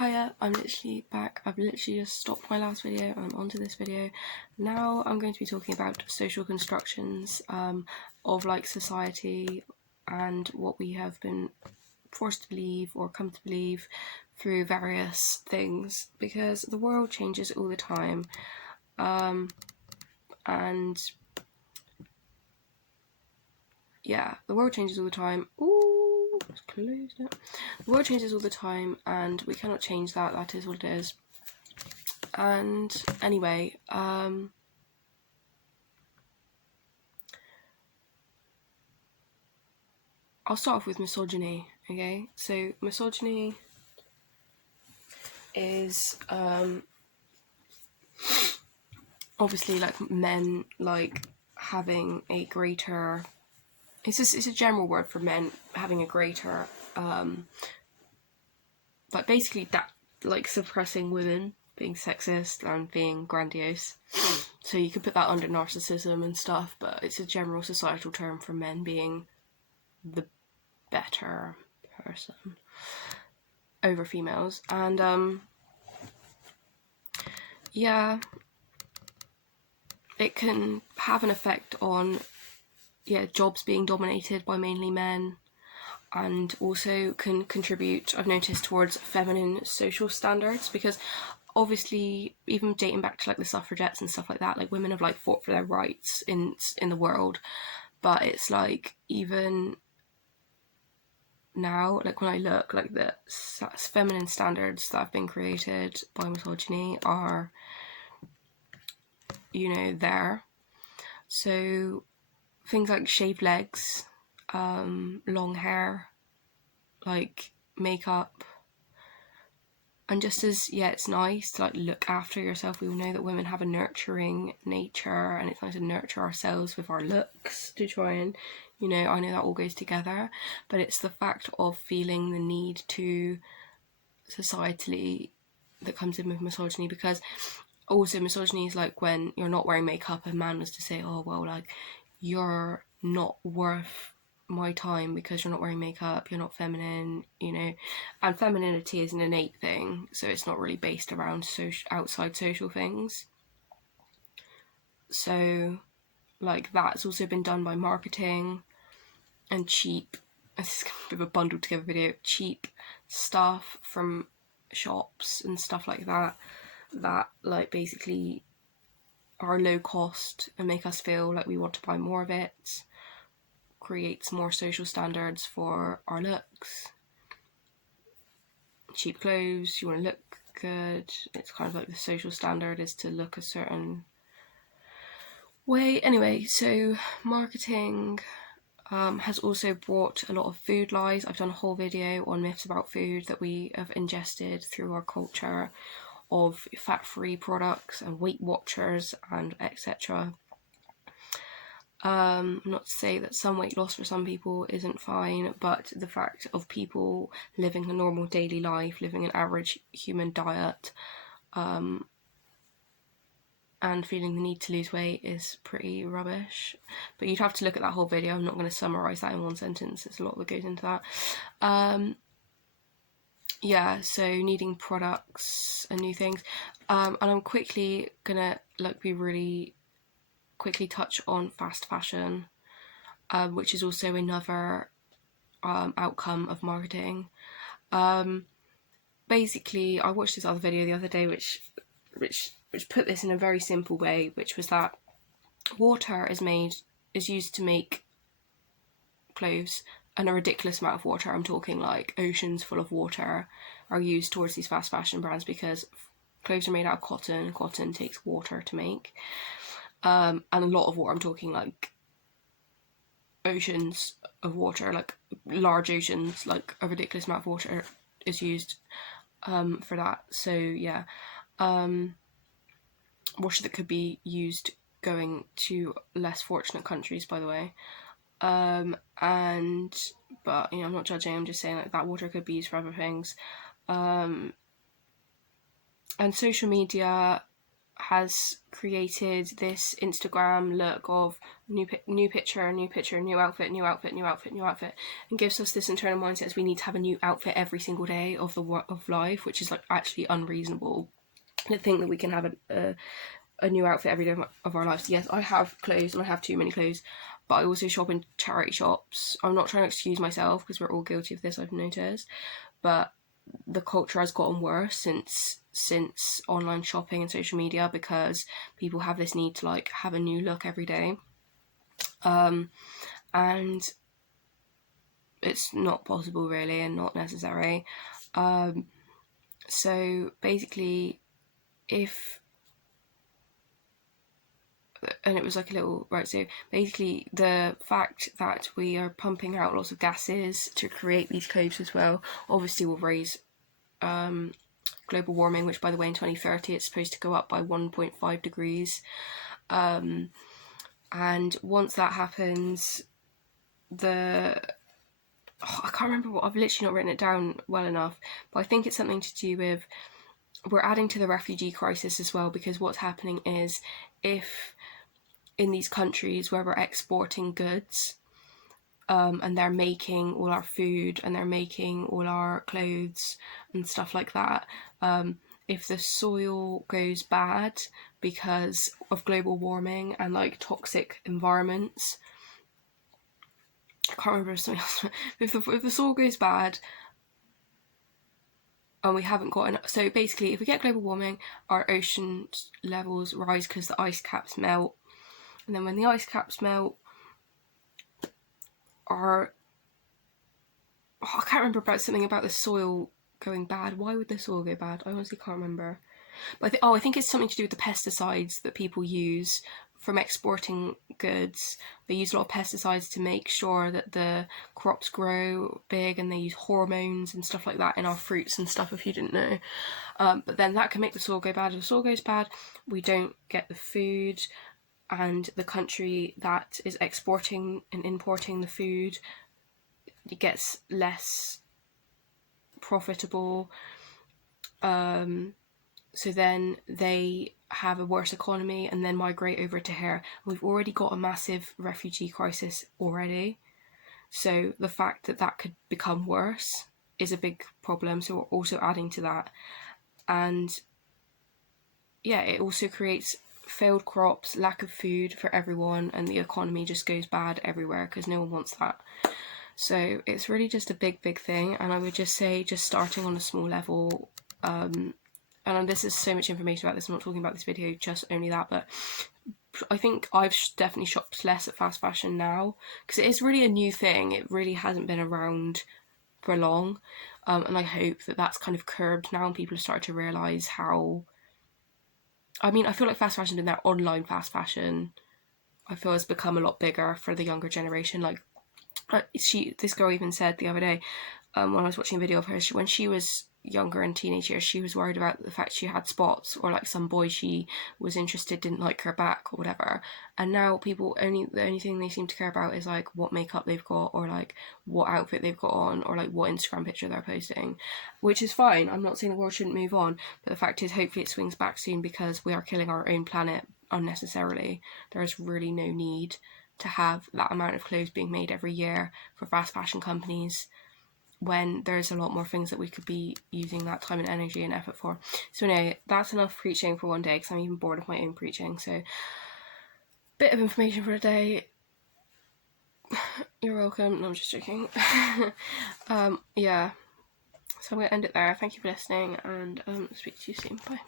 Hiya, I'm literally back. I've literally just stopped my last video and I'm onto this video. Now I'm going to be talking about social constructions of like society and what we have been forced to believe or come to believe through various things, because the world changes all the time. And yeah, the world changes all the time. Ooh, let's close it. The world changes all the time and we cannot change that. That is what it is. And anyway, I'll start off with misogyny, okay? So misogyny is obviously like men like having a greater, it's a general word for men having a greater but basically that, like, suppressing women, being sexist and being grandiose. So you could put that under narcissism and stuff, but it's a general societal term for men being the better person over females. And yeah, it can have an effect on jobs being dominated by mainly men, and also can contribute, I've noticed, towards feminine social standards, because obviously even dating back to like the suffragettes and stuff like that, like women have like fought for their rights in the world, but it's like even now, like when I look, like the feminine standards that have been created by misogyny are, you know, there. So things like shaved legs, long hair, like makeup, and just as it's nice to like look after yourself, we all know that women have a nurturing nature, and it's nice to nurture ourselves with our looks to try and, you know, I know that all goes together, but it's the fact of feeling the need to societally that comes in with misogyny. Because also misogyny is like when you're not wearing makeup, a man was to say, oh well, like, you're not worth my time because you're not wearing makeup, you're not feminine, you know. And femininity is an innate thing, so it's not really based around outside social things. So like that's also been done by marketing and cheap, this is a bit of a bundled together video, cheap stuff from shops and stuff like that like basically are low cost and make us feel like we want to buy more of it, creates more social standards for our looks. Cheap clothes, you want to look good, it's kind of like the social standard is to look a certain way. Anyway, so marketing has also brought a lot of food lies. I've done a whole video on myths about food that we have ingested through our culture of fat-free products and Weight Watchers and etc. Not to say that some weight loss for some people isn't fine, but the fact of people living a normal daily life, living an average human diet, and feeling the need to lose weight is pretty rubbish. But you'd have to look at that whole video. I'm not going to summarise that in one sentence, there's a lot that goes into that. Yeah, so needing products and new things. And I'm quickly gonna be really quickly touch on fast fashion, which is also another outcome of marketing. Basically, I watched this other video the other day which put this in a very simple way, which was that water is used to make clothes, and a ridiculous amount of water, I'm talking like oceans full of water, are used towards these fast fashion brands, because clothes are made out of cotton, cotton takes water to make, and a lot of water, I'm talking like oceans of water, like large oceans, like a ridiculous amount of water is used for that. So yeah, water that could be used going to less fortunate countries, by the way. But you know, I'm not judging, I'm just saying like that water could be used for other things. And social media has created this Instagram look of new picture, new outfit, and gives us this internal mindset as we need to have a new outfit every single day of life, which is like actually unreasonable. To think that we can have a new outfit every day of our lives. Yes, I have clothes and I have too many clothes, but I also shop in charity shops. I'm not trying to excuse myself because we're all guilty of this, I've noticed, but the culture has gotten worse since online shopping and social media, because people have this need to like have a new look every day, and it's not possible really and not necessary. So basically, and it was like a little, right, so basically the fact that we are pumping out lots of gases to create these clothes as well obviously will raise global warming, which by the way in 2030 it's supposed to go up by 1.5 degrees, and once that happens, I can't remember what, I've literally not written it down well enough, but I think it's something to do with, we're adding to the refugee crisis as well, because what's happening is, if in these countries where we're exporting goods, and they're making all our food and they're making all our clothes and stuff like that, if the soil goes bad because of global warming and like toxic environments, I can't remember something else. If the soil goes bad and we haven't got enough, so basically if we get global warming, our ocean levels rise because the ice caps melt, and then when the ice caps melt, I can't remember about something about the soil going bad. Why would the soil go bad? I honestly can't remember. But I think it's something to do with the pesticides that people use from exporting goods. They use a lot of pesticides to make sure that the crops grow big, and they use hormones and stuff like that in our fruits and stuff, if you didn't know. But then that can make the soil go bad. If the soil goes bad, we don't get the food, and the country that is exporting and importing the food, it gets less profitable. So then they have a worse economy and then migrate over to here. We've already got a massive refugee crisis already, so the fact that that could become worse is a big problem. So we're also adding to that, and yeah, it also creates failed crops, lack of food for everyone, and the economy just goes bad everywhere because no one wants that. So it's really just a big thing, and I would just say, just starting on a small level, and this is so much information about this, I'm not talking about this video, just only that, but I think I've definitely shopped less at fast fashion now, because it is really a new thing. It really hasn't been around for long, and I hope that that's kind of curbed now and people have started to realise how, I mean, I feel like fast fashion and their online fast fashion, I feel, has become a lot bigger for the younger generation. Like, this girl even said the other day, when I was watching a video of her, when she was younger in teenage years, she was worried about the fact she had spots, or like some boy she was interested didn't like her back or whatever. And now people the only thing they seem to care about is like what makeup they've got, or like what outfit they've got on, or like what Instagram picture they're posting, which is fine. I'm not saying the world shouldn't move on, but the fact is, hopefully it swings back soon, because we are killing our own planet unnecessarily. There is really no need to have that amount of clothes being made every year for fast fashion companies, when there's a lot more things that we could be using that time and energy and effort for. So anyway, that's enough preaching for one day, because I'm even bored of my own preaching. So, bit of information for a day. You're welcome. No, I'm just joking. Yeah. So I'm going to end it there. Thank you for listening, and speak to you soon. Bye.